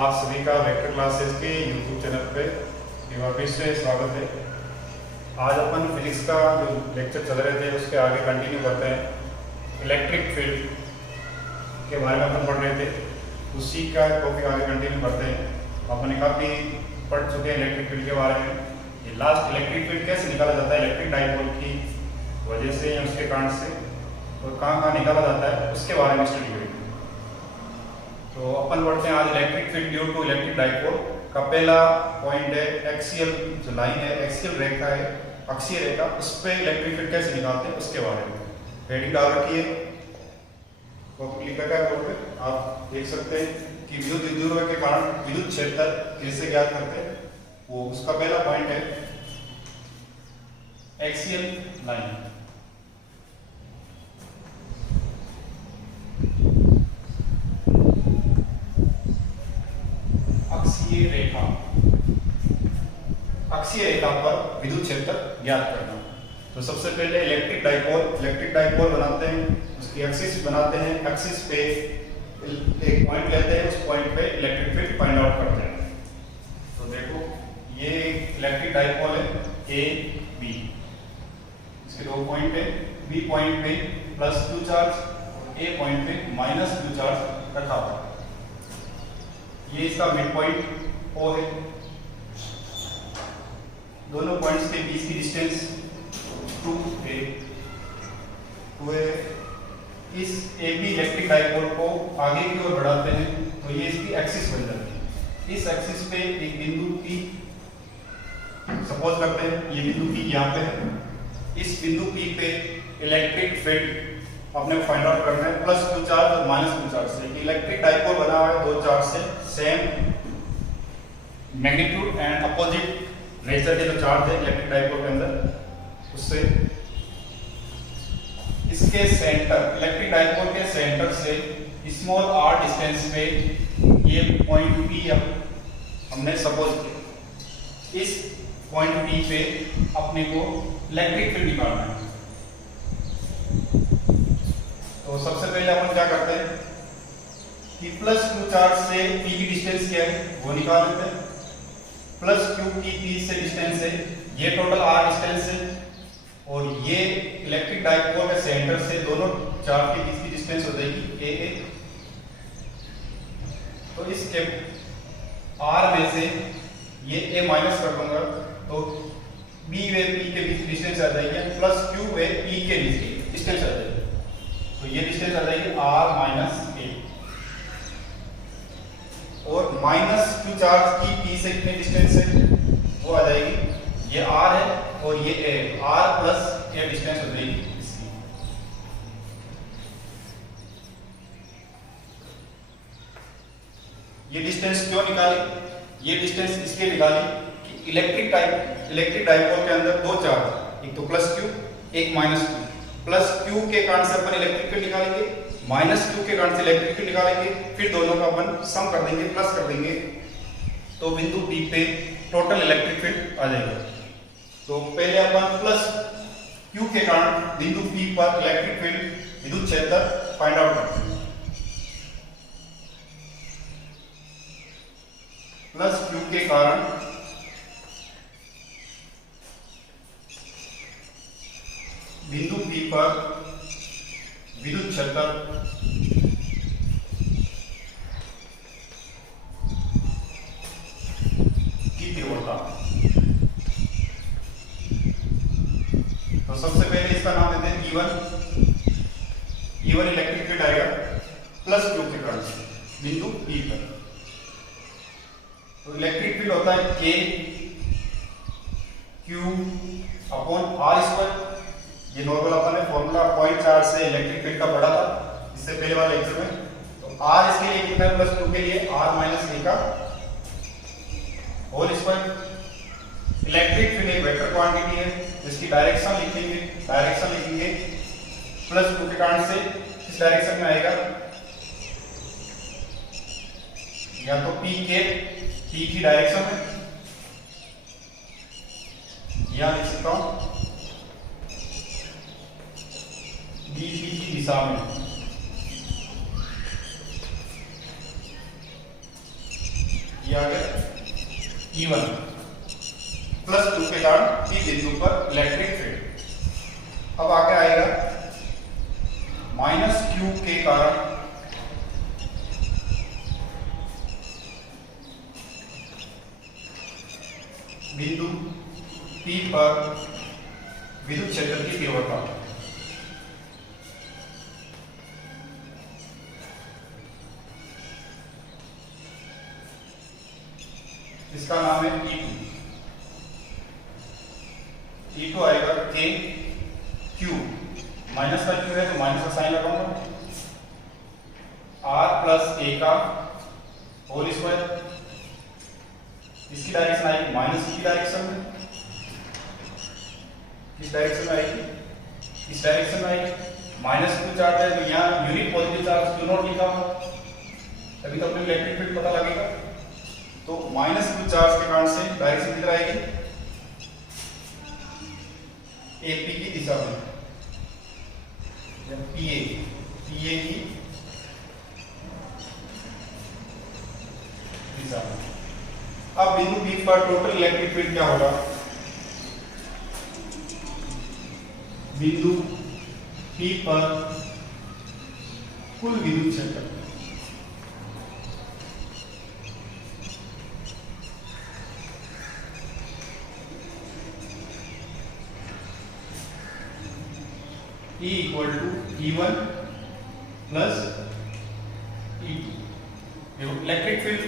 आप सभी का वेक्टर क्लासेस के यूट्यूब चैनल पे एक बार फिर से स्वागत है। आज अपन फिजिक्स का जो लेक्चर चल रहे थे उसके आगे कंटिन्यू करते हैं। इलेक्ट्रिक फील्ड के बारे में अपन पढ़ रहे थे, उसी का टॉपिक आगे कंटिन्यू करते हैं। अपन काफ़ी पढ़ चुके हैं इलेक्ट्रिक फील्ड के बारे में। ये लास्ट इलेक्ट्रिक फील्ड कैसे निकाला जाता है इलेक्ट्रिक डाइपोल की वजह से या उसके कारण से, और कहाँ निकाला जाता है उसके बारे में स्टडी करेंगे। तो अपन पढ़ते हैं आज electric field due to electric dipole का पहला पॉइंट है एक्सियल जो लाइन है, एक्सियल रेखा है, अक्षीय रेखा, उस पर इलेक्ट्रिक फील्ड कैसे निकालते हैं उसके बारे में। हेडिंग डाल रखी है, लिखा है बोर्ड पे, आप देख सकते हैं कि विद्युत विद्युत के कारण विद्युत क्षेत्र कैसे ज्ञात करते हैं, वो उसका पहला पॉइंट है एक्सियल लाइन। अक्षीय रेखा, अक्षीय रेखा पर विद्युत क्षेत्र ज्ञात करना। तो सबसे पहले इलेक्ट्रिक डाइपोल बनाते हैं, उसकी एक्सिस बनाते हैं, एक्सिस पे एक पॉइंट लेते हैं, उस पॉइंट पे इलेक्ट्रिक फील्ड फाइंड आउट करते हैं। तो देखो ये इलेक्ट्रिक डाइपोल है ए बी, इसके दो पॉइंट है, बी पॉइंट पे प्लस क्यू चार्ज, ए पॉइंट पे माइनस क्यू चार्ज रखा हुआ है। ये इसका मिड पॉइंट ओ है, दोनों पॉइंट्स के बीच की डिस्टेंस 2 है। इस ए बी इलेक्ट्रिक डाइपोल को आगे की ओर बढ़ाते हैं तो ये इसकी एक्सिस बन जाती है। इस एक्सिस पे एक बिंदु P सपोज करते हैं, ये बिंदु P यहाँ पे है। इस बिंदु P पे इलेक्ट्रिक फील्ड अपने फाइंड आउट करना है प्लस क्यू चार्ज और माइनस क्यू चार्ज से। इलेक्ट्रिक डाइपोल बना हुआ है दो चार्ज से, same magnitude and opposite nature के जो चार्ज है इलेक्ट्रिक डाइपोल के अंदर, उससे इसके सेंटर, इलेक्ट्रिक डाइपोल के सेंटर से स्मॉल r डिस्टेंस पे ये पॉइंट P हमने सपोज किया। इस पॉइंट P पे अपने को इलेक्ट्रिक फील्ड निकालना है। तो सबसे पहले अपन क्या करते हैं कि प्लस क्यू चार्ज से P की डिस्टेंस क्या है वो निकाल लेते हैं। प्लस क्यू की P से डिस्टेंस है, ये टोटल r डिस्टेंस है, और ये इलेक्ट्रिक डाइपोल के सेंटर से दोनों चार्ज के बीच की डिस्टेंस हो जाएगी a। तो इसके r में से ये a माइनस कर दूंगा तो b व p के बीच डिस्टेंस आ जाएगी, प्लस q व p के बीच की डिस्टेंस आ जाएगी। तो ये डिस्टेंस आ जाएगी r माइनस a, और माइनस q चार्ज की p से कितनी डिस्टेंस है वो आ जाएगी, ये r है और ये a, r प्लस ये डिस्टेंस हो जाएगी इसकी। ये डिस्टेंस क्यों निकाली? ये डिस्टेंस इसलिए निकाली कि इलेक्ट्रिक डाइपोल के अंदर दो चार्ज, एक तो प्लस क्यू एक माइनस क्यू। प्लस क्यू के कारण से अपन इलेक्ट्रिक फील्ड निकालेंगे, माइनस क्यू के कारण से इलेक्ट्रिक फील्ड निकालेंगे, फिर दोनों का अपन सम कर देंगे, प्लस कर देंगे, तो बिंदु P पे टोटल इलेक्ट्रिक फील्ड आ जाएगा। तो पहले अपन प्लस Q के कारण बिंदु P पर इलेक्ट्रिक फील्ड विद्युत क्षेत्र फाइंड आउट करते हैं। प्लस Q के कारण बिंदु P पर विद्युत क्षेत्र की तीव्रता। तो सबसे पहले इसका नाम देते हैं E1 इलेक्ट्रिक फील्ड आएगा प्लस क्यू के कारण बिंदु P पर। तो इलेक्ट्रिक फील्ड होता है K Q upon R square. ये नॉर्मल अपन ने फॉर्मूला पॉइंट चार्ज से इलेक्ट्रिक फील्ड का पढ़ा था इससे पहले वाले लेक्चर में। तो R इसके लिए कितना है, प्लस क्यू के लिए R माइनस A का होल स्क्वायर। इलेक्ट्रिक फील्ड एक वेक्टर क्वांटिटी है, इसकी डायरेक्शन लिखेंगे प्लस क्यू के कारण से इस डायरेक्शन में आएगा, या तो P की डायरेक्शन में, यहां लिख सकता हूं B की दिशा में। ये आ गया E1 प्लस Q के कारण P बिंदु पर इलेक्ट्रिक फील्ड। अब आगे आएगा माइनस Q के कारण बिंदु P पर विद्युत क्षेत्र की तीव्रता। इसका नाम है E2। E2 आएगा K Q, माइनस का Q है तो माइनस का साइन लगाऊंगा, R प्लस A का होल स्क्वायर। इसकी डायरेक्शन आएगी माइनस की डायरेक्शन में, किस डायरेक्शन में आएगी, इस डायरेक्शन में आएगी। माइनस Q चार्ज है तो यहाँ unit positive charge Q not लिखा हुआ, तभी तो अपने इलेक्ट्रिक फील्ड पता लगेगा। तो माइनस Q चार्ज के कारण से डायरेक्शन किधर आएगी, AP की दिशा में, PA की दिशा में। अब बिंदु P पर टोटल इलेक्ट्रिक फील्ड क्या होगा, बिंदु P पर कुल विद्युत क्षेत्र E equal to E1 plus E2। Electric field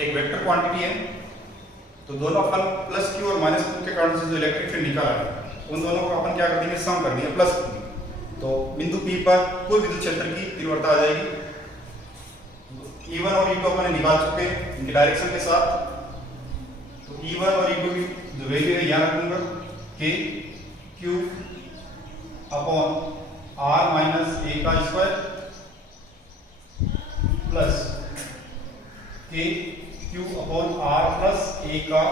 एक वेक्टर क्वांटिटी है, तो दोनों अपन प्लस Q और माइनस Q के कारण से जो इलेक्ट्रिक फील्ड निकाला है उन दोनों को अपन क्या कर देंगे, सम कर देंगे प्लस Q। तो बिंदु P पर कुल विद्युत क्षेत्र की तीव्रता आ जाएगी। E1 और E2 अपन निकाल चुके हैं इनके डायरेक्शन के साथ। तो E1 और E2 की जो वैल्यू है यहाँ रखूंगा K Q upon R minus A का square plus K Q upon R plus A का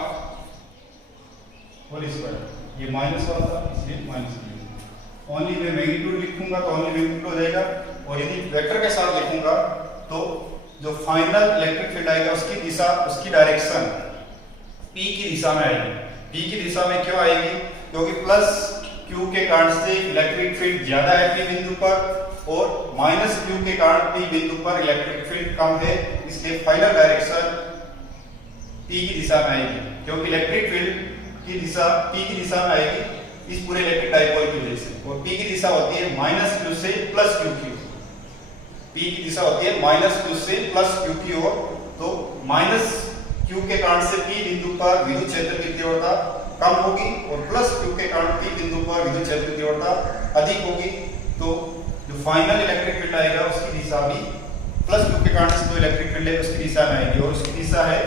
होल स्क्वायर। ये माइनस वाला था इसलिए माइनस लिया। ओनली मैं मैग्नीट्यूड लिखूंगा तो ओनली मैग्नीट्यूड हो जाएगा, और यदि वेक्टर के साथ लिखूंगा तो जो फाइनल इलेक्ट्रिक फील्ड आएगा उसकी दिशा, उसकी डायरेक्शन P की दिशा में आएगी। P की दिशा में क्यों आएगी, क्योंकि प्लस Q के कारण से इलेक्ट्रिक फील्ड ज्यादा है P बिंदु पर, और माइनस Q के कारण P बिंदु पर इलेक्ट्रिक फील्ड कम है, इसलिए फाइनल डायरेक्शन P की दिशा में आएगी। क्योंकि इलेक्ट्रिक फील्ड की दिशा P की दिशा में आएगी इस पूरे इलेक्ट्रिक डाइपोल की वजह से, और P की दिशा होती है माइनस Q से प्लस Q की ओर। P की दिशा होती है माइनस Q से प्लस Q की ओर। तो माइनस Q के कारण से P बिंदु पर विद्युत क्षेत्र की तीव्रता कम होगी, और प्लस Q के कारण P बिंदु पर विद्युत क्षेत्र की तीव्रता अधिक होगी। तो जो फाइनल इलेक्ट्रिक फील्ड आएगा उसकी दिशा भी प्लस Q के कारण से जो इलेक्ट्रिक फील्ड है उसकी दिशा में आएगी, और उसकी दिशा है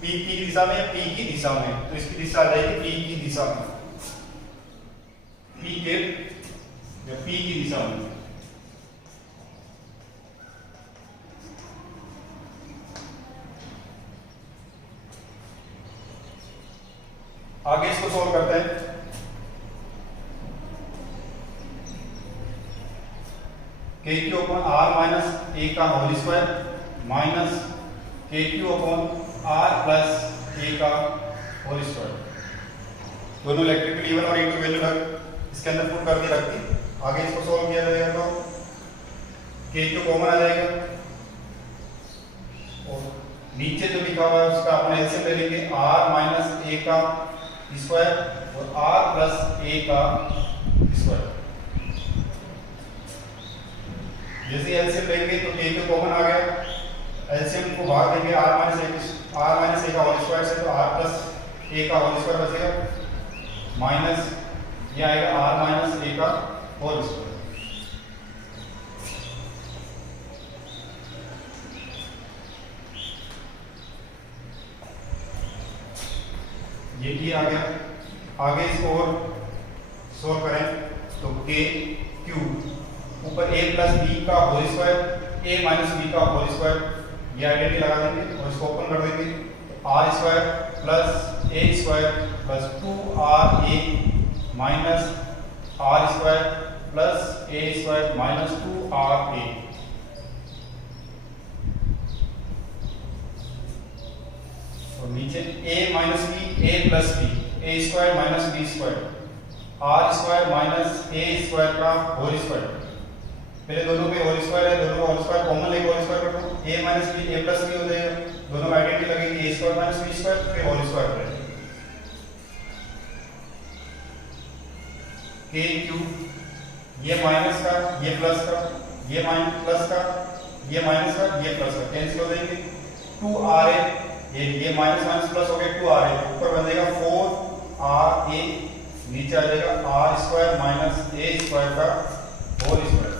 P की दिशा में या P की दिशा में। तो इसकी दिशा आ जाएगी P की दिशा में, P के या P की दिशा में। आगे इसको सॉल्व करते हैं। KQ upon R minus A का whole square minus KQ upon R plus A का होल स्क्वायर। दोनों इलेक्ट्रिक फील्ड E1 और E2 वैल्यू इसके अंदर पुट करके रखती। आगे इसको सॉल्व किया जाएगा तो KQ कॉमन आ जाएगा, और नीचे जो लिखा हुआ है उसका अपन एलसीएम ले लेंगे, R माइनस A का स्क्वायर और R प्लस A का स्क्वायर। जैसे एलसीएम लेंगे तो KQ कॉमन आ गया, एलसीएम को भाग देंगे R माइनस A का होल स्क्वायर से, तो R प्लस A का होल स्क्वायर बचेगा, माइनस ये आएगा R माइनस A का होल स्क्वायर। ये आ गया। आगे इसको और सोल्व करें तो K Q ऊपर A प्लस B का whole square, A minus B का होल स्क्वायर, ये आइडेंटिटी लगा देंगे और इसको ओपन कर देंगे। R square plus A square plus 2RA minus R square plus A square minus 2RA। नीचे a minus b a plus b a square minus b square r square minus a square का whole square. पहले दोनों पे whole square है, दोनों का whole square common लेके whole square कर दो, a minus b a plus b हो जाएगा, दोनों में आइडेंटिटी लगेगी, a square minus b square फिर होल स्क्वायर करेंगे k क्यूब, ये माइनस का ये प्लस का, ये माइनस प्लस का ये माइनस का ये प्लस का कैंसिल हो जाएंगे, 2ra ये माइनस माइनस प्लस हो गया 2ra, ऊपर बन जाएगा 4ra, नीचे आ जाएगा r square minus a square का whole square.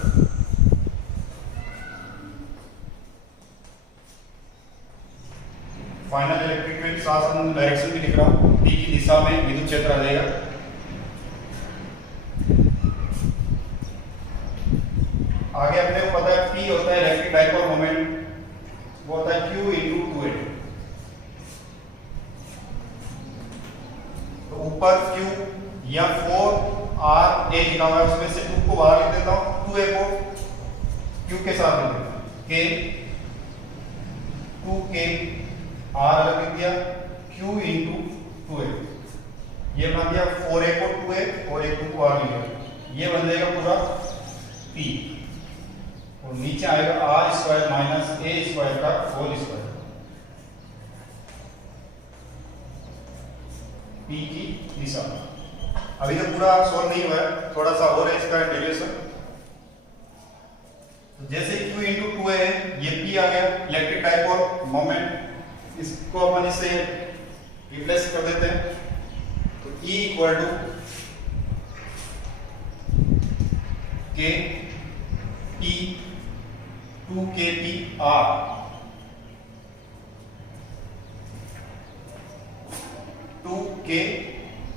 Final electric field साथ साथ डायरेक्शन भी लिख रहा हूं, p की दिशा में विद्युत क्षेत्र आ जाएगा। आगे अपने को पता है p होता है इलेक्ट्रिक डाइपोल मोमेंट, वो होता है q into 2a। तो ऊपर q या 4ra लिखा हुआ है, उसमें से 2 को बाहर लिख देता हूं, 2a को q के साथ लिख देता हूं, k 2k r अलग लिख दिया, q into 2a, ये बना दिया 4a को 2a और एक 2 को r लिख दिया, ये बन जाएगा पूरा p और नीचे आएगा r square minus a square का होल स्क्वायर। p की दिशा अभी तो पूरा सॉल्व नहीं हुआ है, थोड़ा सा और है इसका डेरिवेशन। तो जैसे q into 2a है, ये p आ गया इलेक्ट्रिक डाइपोल मोमेंट, इसको अपन इससे रिप्लेस कर देते हैं, तो E equal to k p 2kp r,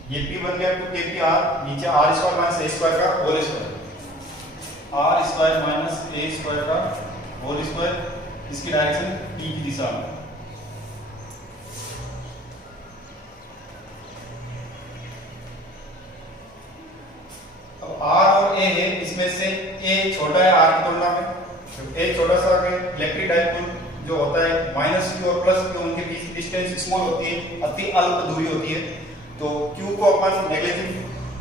ये p बन गया 2kp r, नीचे r square minus a square का whole square, r square minus a square का होल स्क्वायर, इसकी डायरेक्शन p की दिशा में। अब r और a है, इसमें से a छोटा है r की तुलना में, तो a छोटा सा इलेक्ट्रिक डाइपोल जो होता है माइनस q और प्लस q, उनके बीच डिस्टेंस स्मॉल होती है, अति अल्प दूरी होती है, तो q को अपन नेग्लिजिबल,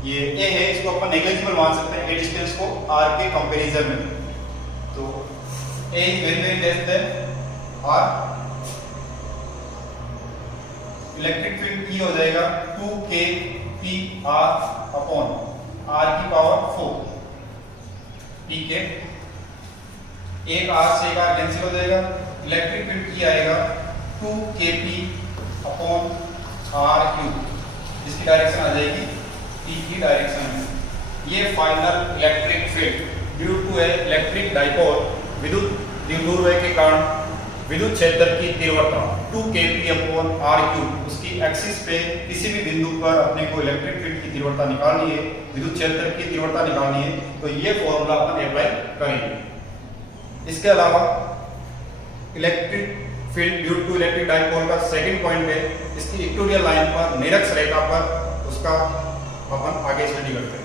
ये a है इसको अपन नेग्लिजिबल मान सकते हैं ए डिस्टेंस को r के कंपैरिजन में, तो a is very very less than r। Electric field E हो जाएगा 2kp r अपॉन r की पावर 4, ठीक है, एक r से एक r कैंसिल हो जाएगा, इलेक्ट्रिक फील्ड E आएगा 2kp अपॉन r क्यूब, इसकी डायरेक्शन आ जाएगी p की डायरेक्शन में। ये final electric field due to electric dipole विद्युत द्विध्रुव के कारण विद्युत क्षेत्र की तीव्रता 2kp अपॉन r क्यूब, उसकी एक्सिस पे किसी भी बिंदु पर अपने को इलेक्ट्रिक फील्ड की तीव्रता निकालनी है, विद्युत क्षेत्र की तीव्रता निकालनी है, तो ये फॉर्मूला अपन अप्लाई करेंगे। इसके अलावा electric field due to electric dipole का सेकंड पॉइंट है, इसकी इक्वेटोरियल लाइन पर निरक्ष रेखा पर उसका अपन आगे स्टडी करते हैं।